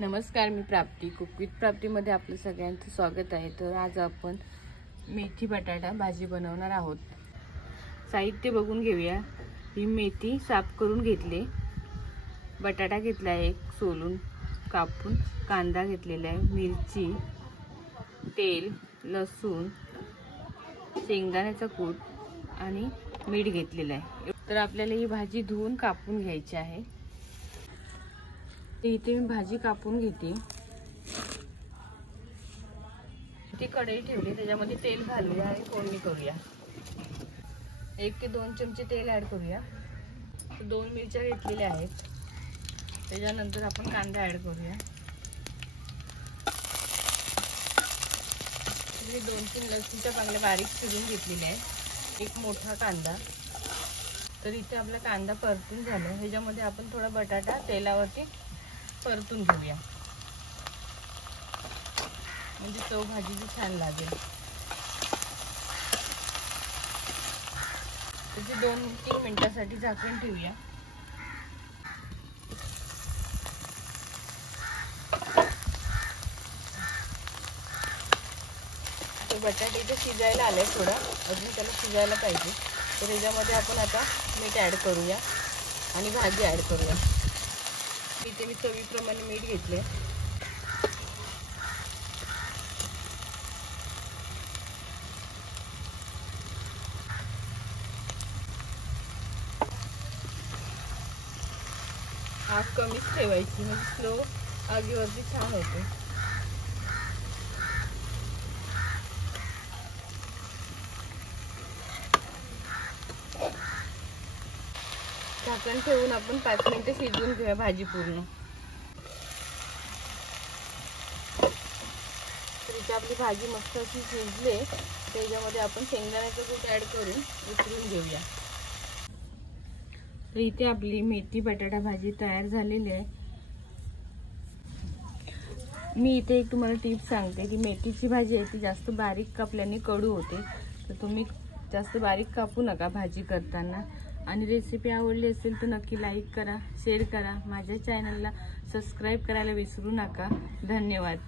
नमस्कार, मी प्राप्ती cook with प्राप्तीमध्ये आपलं सगळ्यांचं स्वागत आहे। तर आज आपण मेथी बटाटा भाजी बनवणार आहोत। साहित्य बघून घेऊया। ही मेथी साफ करून घेतली, बटाटा घेतला आहे एक सोलून कापून, कांदा घेतलेला आहे, मिरची, तेल, लसूण, शेंगदाण्याचा कूट आणि मीठ घेतलेलं आहे। तर आपल्याला ही भाजी धुवून कापून घ्यायची आहे। इथे मी भाजी कापून घेते। ती कढई ठेवली, त्याच्यामध्ये तेल घालूया आणि फोडणी करूया। 1 ते 2 चमचे तेल ऍड करूया। 2 मिरच्या घेतलेल्या आहेत, त्याच्यानंतर आपण कांदा ऍड करूया। 2-3 लसूणच्या पाकळ्या बारीक चिरून घेतलेल्या आहेत, एक मोठा कांदा। तर इथे आपला कांदा परतून झाला, ह्याच्यामध्ये आपण थोडा बटाटा तेलावरती परतून घेऊया, म्हणजे चव भाजीची छान लागेल। त्याची 2-3 मिनिटांसाठी झाकून ठेवूया। तो बटाटा इथे शिजायला आलाय, थोडा अजून त्याला शिजायला पाहिजे। तर याच्यामध्ये आपण आता मीठ ऍड करूया आणि भाजी ऍड करूया। इथे मी चवीप्रमाणे मीठ घेतले। आग कमीच ठेवायची, म्हणजे स्लो आगीवरती छान होते। झाकण ठेवून आपण 5 मिनिटे शिजवून घेऊया भाजी पूर्ण। तर आपली भाजी मस्त अशी शिजली, त्याच्यामध्ये आपण शेंगदाण्याचं कूट ऍड करून उकळून घेऊया। तर इथे आपली मेथी बटाटा भाजी तयार झालेली आहे। मी इथे एक तुम्हाला टिप सांगते की मेथीची भाजी आहे ती जास्त बारीक कापल्याने कडू होते, तर तुम्ही जास्त बारीक कापू नका भाजी करताना। आणि रेसिपी आवडली असेल तर नक्की लाईक करा, शेअर करा, माझ्या चॅनलला सबस्क्राईब करायला विसरू नका। धन्यवाद।